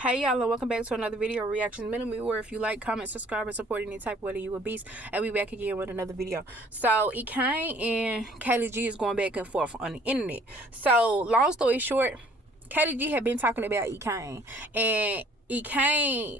Hey y'all, and welcome back to another video, ReactionsMiddleMe, where if you like, comment, subscribe, and support any type, whether you a beast, and we back again with another video. So Ekane and Kayleigh G is going back and forth on the internet. So long story short, Kayleigh G had been talking about Ekane, and Ekane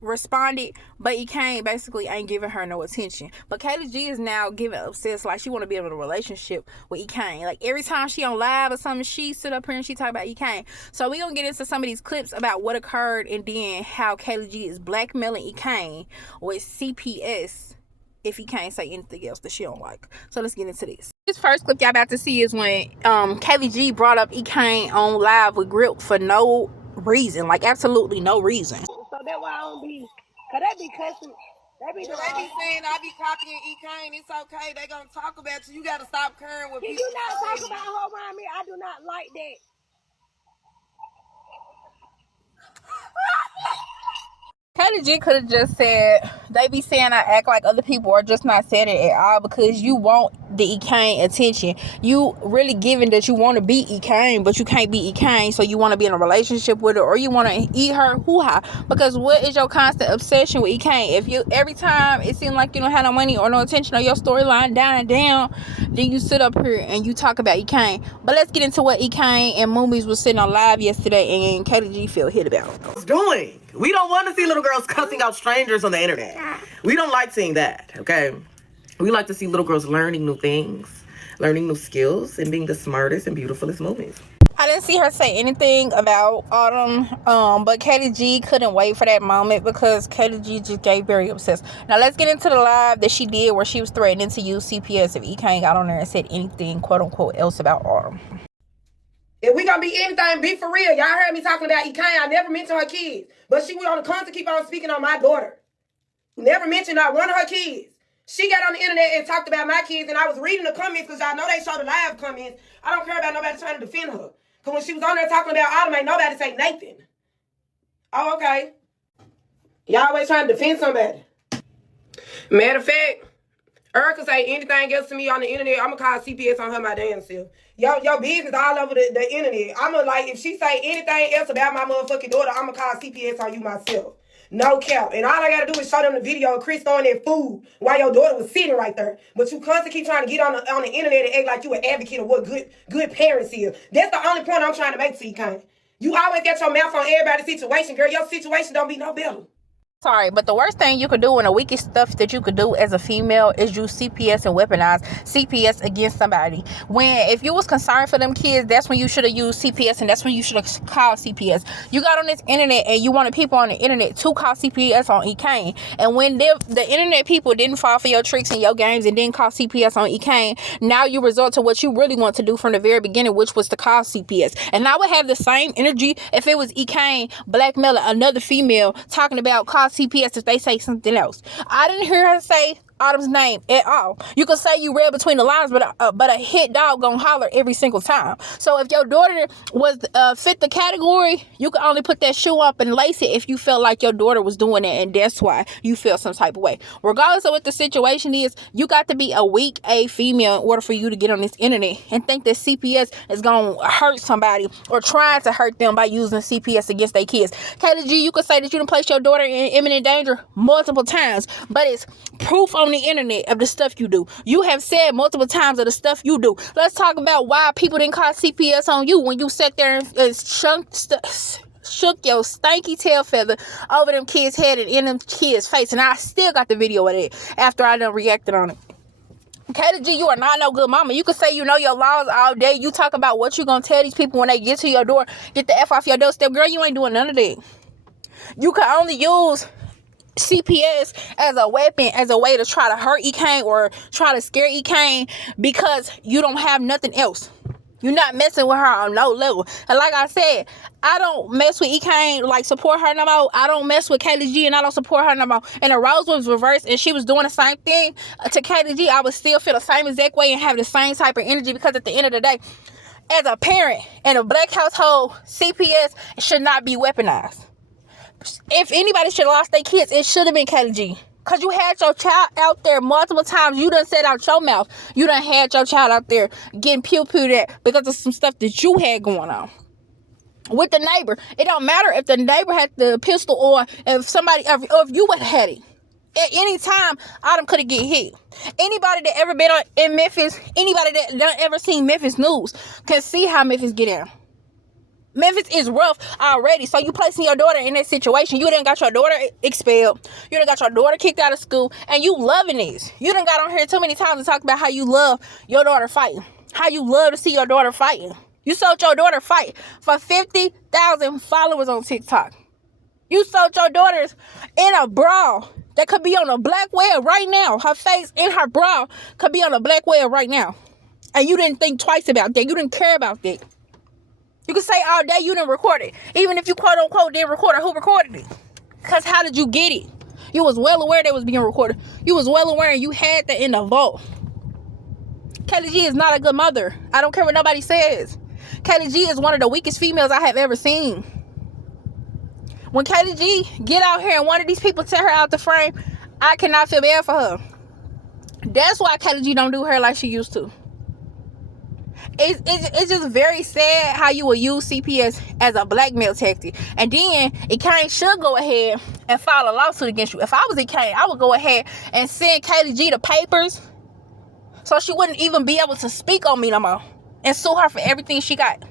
responded, but Ekane basically ain't giving her no attention. But Kayleigh G is now giving obsessed, like she want to be in a relationship with Ekane. Like every time she on live or something, she sit up here and she talk about Ekane. So we gonna get into some of these clips about what occurred and then how Kayleigh G is blackmailing Ekane with CPS if he can't say anything else that she don't like. So let's get into this. This first clip y'all about to see is when Kayleigh G brought up Ekane on live with Grip for no reason, like absolutely no reason. So that's why I don't be, cause they be cussing. They be saying I be copying Ekane. It's okay. They gonna talk about you. You gotta stop caring with Can people. you not talk about her around me? I do not like that. Kayleigh G could have just said, they be saying I act like other people, or just not said it at all because you want the Ekane attention. You really giving that you want to be Ekane, but you can't be Ekane, so you want to be in a relationship with her, or you want to eat her hoo-ha. Because what is your constant obsession with Ekane? If you, every time it seems like you don't have no money or no attention or your storyline down, then you sit up here and you talk about Ekane. But let's get into what Ekane and Moomies was sitting on live yesterday and Kayleigh G feel hit about. What's doing? We don't want to see little girls cussing out strangers on the internet. We don't like seeing that, okay? We like to see little girls learning new things, learning new skills, and being the smartest and beautifulest Moomies. I didn't see her say anything about Autumn, but Kayleigh G couldn't wait for that moment because Kayleigh G just gave very obsessed. Now let's get into the live that she did where she was threatening to use CPS if Ekane got on there and said anything quote unquote else about Autumn. If we gonna be anything, be for real. Y'all heard me talking about Ekane. I never mentioned her kids, but she went on the constant keep on speaking on my daughter. Never mentioned not one of her kids. She got on the internet and talked about my kids, and I was reading the comments because y'all know they show the live comments. I don't care about nobody trying to defend her. Because when she was on there talking about Autumn, ain't nobody say Nathan. Oh, okay. Y'all always trying to defend somebody. Matter of fact, Erica say anything else to me on the internet, I'm going to call CPS on her my damn self. Your business all over the internet. I'm going to, like, if she say anything else about my motherfucking daughter, I'm going to call CPS on you myself. No cap. And all I got to do is show them the video of Chris throwing that food while your daughter was sitting right there. But you constantly keep trying to get on the internet and act like you an advocate of what good parents is. That's the only point I'm trying to make to you, Ekane. You always got your mouth on everybody's situation, girl. Your situation don't be no better. Sorry, but the worst thing you could do and the weakest stuff that you could do as a female is use CPS and weaponize CPS against somebody. When, if you was concerned for them kids, that's when you should have used CPS and that's when you should have called CPS. You got on this internet and you wanted people on the internet to call CPS on Ekane. And when the internet people didn't fall for your tricks and your games and didn't call CPS on Ekane, now you resort to what you really want to do from the very beginning, which was to call CPS. And I would have the same energy if it was Ekane blackmailing another female talking about call CPS if they say something else. I didn't hear her say Autumn's name at all. You could say you read between the lines, but a hit dog gonna holler every single time. So if your daughter was fit the category, you could only put that shoe up and lace it if you felt like your daughter was doing it, and that's why you feel some type of way. Regardless of what the situation is, you got to be a weak A female in order for you to get on this internet and think that CPS is gonna hurt somebody or trying to hurt them by using CPS against their kids. Kayleigh G, you could say that you done placed your daughter in imminent danger multiple times, but it's proof on the internet of the stuff you do. You have said multiple times of the stuff you do. Let's talk about why people didn't call CPS on you when you sat there and shook your stanky tail feather over them kids' head and in them kids' face. And I still got the video of it after I done reacted on it. Kayleigh G, you are not no good mama. You can say you know your laws all day. You talk about what you gonna tell these people when they get to your door, get the F off your doorstep. Girl, you ain't doing none of that. You can only use CPS as a weapon, as a way to try to hurt Ekane or try to scare Ekane because you don't have nothing else. You're not messing with her on no level. And like I said, I don't mess with Ekane, like support her no more. I don't mess with Kayleigh G and I don't support her no more. And the roles was reversed and she was doing the same thing to Kayleigh G. I would still feel the same exact way and have the same type of energy because at the end of the day, as a parent in a black household, CPS should not be weaponized. If anybody should have lost their kids, it should have been Kayleigh G. Because you had your child out there multiple times. You done said out your mouth. You done had your child out there getting pew-pewed at because of some stuff that you had going on. with the neighbor. It don't matter if the neighbor had the pistol or if somebody, or if you would have had it. At any time, Autumn could have get hit. Anybody that ever been in Memphis, anybody that done ever seen Memphis news can see how Memphis get down. Memphis is rough already, so you placing your daughter in that situation. You done got your daughter expelled. You done got your daughter kicked out of school, and you loving this. You done got on here too many times to talk about how you love your daughter fighting, how you love to see your daughter fighting. You sold your daughter fight for 50,000 followers on TikTok. You sold your daughters in a bra that could be on a black web right now. Her face in her bra could be on a black web right now. And you didn't think twice about that. You didn't care about that. You can say all day you didn't record it. Even if you quote unquote didn't record it, who recorded it? Because how did you get it? You was well aware that it was being recorded. You was well aware and you had that in the vault. Kayleigh G is not a good mother. I don't care what nobody says. Kayleigh G is one of the weakest females I have ever seen. When Kayleigh G get out here and one of these people tear her out the frame, I cannot feel bad for her. That's why Kayleigh G don't do her like she used to. It's just very sad how you will use CPS as a blackmail tactic. And then Ekane should go ahead and file a lawsuit against you. If I was Ekane, I would go ahead and send Kayleigh G the papers so she wouldn't even be able to speak on me no more. And sue her for everything she got.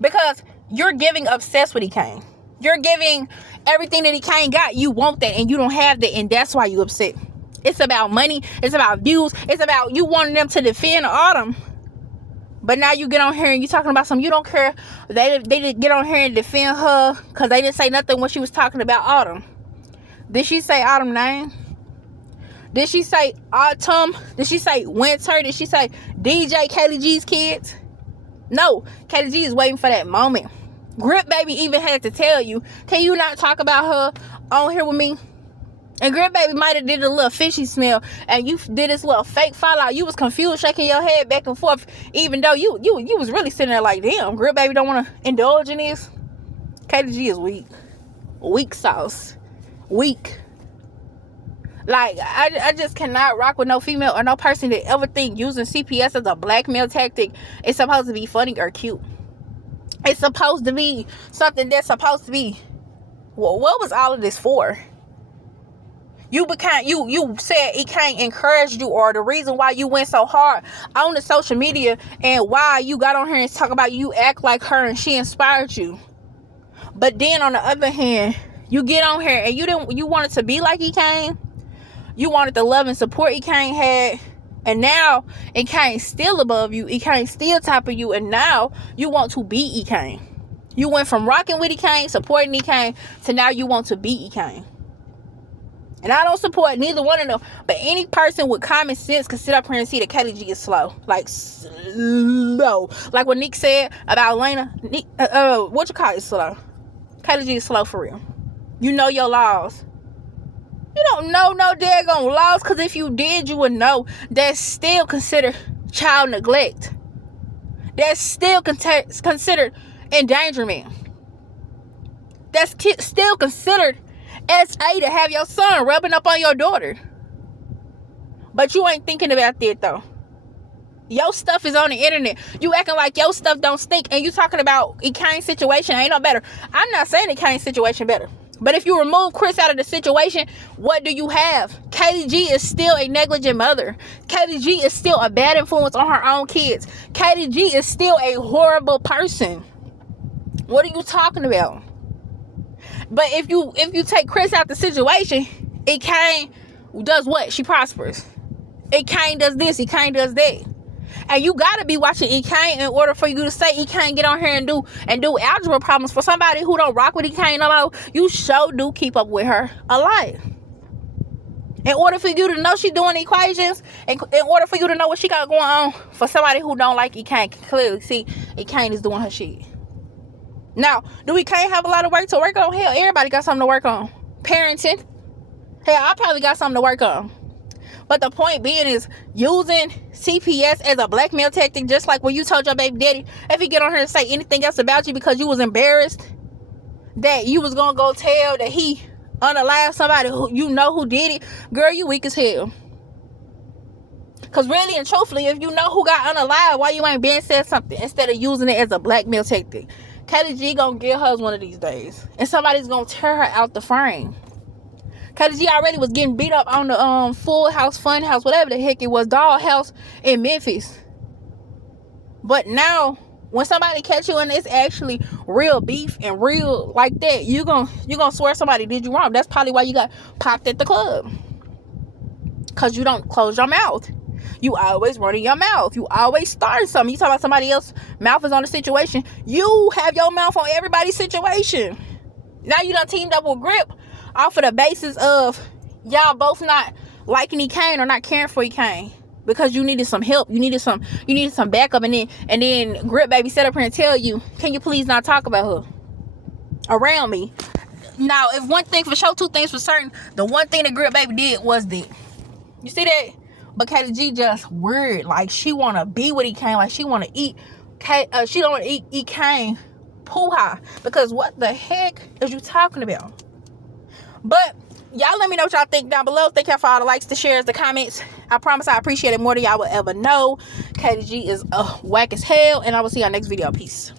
Because you're giving obsessed with Ekane. You're giving everything that Ekane got. You want that and you don't have that. And that's why you upset. It's about money. It's about views. It's about you wanting them to defend Autumn. But now you get on here and you talking about something you don't care. They didn't get on here and defend her because they didn't say nothing when she was talking about Autumn. Did she say Autumn name? Did she say Autumn? Did she say Winter? Did she say DJ Kayleigh G's kids? No. Kayleigh G is waiting for that moment. Grip Baby even had to tell you, can you not talk about her on here with me? And Grip Baby might have did a little fishy smell, and you did this little fake fallout. You was confused, shaking your head back and forth, even though you was really sitting there like, damn, Grip Baby don't want to indulge in this. Kayleigh G is weak. Weak sauce. Weak. Like, I just cannot rock with no female or no person that ever think using CPS as a blackmail tactic is supposed to be funny or cute. It's supposed to be something that's supposed to be, well, what was all of this for? You said Ekane encouraged you, or the reason why you went so hard on the social media and why you got on here and talk about you act like her and she inspired you. But then on the other hand, you get on here and you wanted to be like Ekane. You wanted the love and support Ekane had. And now Ekane's still above you. Ekane's still top of you. And now you want to be Ekane. You went from rocking with Ekane, supporting Ekane, to now you want to be Ekane. And I don't support neither one of them. But any person with common sense can sit up here and see that Kayleigh G is slow. Like, slow. Like what Nick said about Lena. What you call it slow? Kayleigh G is slow for real. You know your laws. You don't know no daggone laws, because if you did, you would know that's still considered child neglect. That's still considered endangerment. That's still considered SA to have your son rubbing up on your daughter. But you ain't thinking about that though. Your stuff is on the internet. You acting like your stuff don't stink, and you talking about Ekane's situation ain't no better. I'm not saying Ekane's situation better. But if you remove Chris out of the situation, what do you have? Kayleigh G is still a negligent mother. Kayleigh G is still a bad influence on her own kids. Kayleigh G is still a horrible person. What are you talking about? But if you take Chris out the situation, Ekane does what? She prospers. Ekane does this. Ekane does that. And you gotta be watching Ekane in order for you to say Ekane get on here and do algebra problems. For somebody who don't rock with Ekane no more, you sure do keep up with her a lot. In order for you to know she doing equations, in order for you to know what she got going on, for somebody who don't like Ekane can clearly see Ekane is doing her shit. Now, do Ekane have a lot of work to work on? Hell, everybody got something to work on. Parenting. Hell, I probably got something to work on. But the point being is using CPS as a blackmail tactic, just like when you told your baby daddy, if he get on here and say anything else about you because you was embarrassed that you was gonna go tell that he unalived somebody who you know who did it, girl, you weak as hell. Because really and truthfully, if you know who got unalived, why you ain't been said something instead of using it as a blackmail tactic? Kayleigh G gonna get hers one of these days, and somebody's gonna tear her out the frame. Kayleigh G already was getting beat up on the Full House, Fun House, whatever the heck it was, Doll House in Memphis. But now, when somebody catch you and it's actually real beef and real like that, you gonna swear somebody did you wrong. That's probably why you got popped at the club. Cause you don't close your mouth. You always running your mouth. You always start something. You talk about somebody else's mouth is on the situation. You have your mouth on everybody's situation. Now you done teamed up with Grip off of the basis of y'all both not liking Ekane or not caring for Ekane because you needed some help. You needed some backup, and then Grip baby set up here and tell you, can you please not talk about her around me? Now, if one thing for sure, two things for certain, the one thing that Grip baby did was that. You see that? But Kayleigh G just weird. Like, she want to be with Ekane. Like, she want to eat. She don't want to eat Ekane poo-ha. Because what the heck is you talking about? But, y'all let me know what y'all think down below. Thank y'all for all the likes, the shares, the comments. I promise I appreciate it more than y'all will ever know. Kayleigh G is whack as hell. And I will see y'all next video. Peace.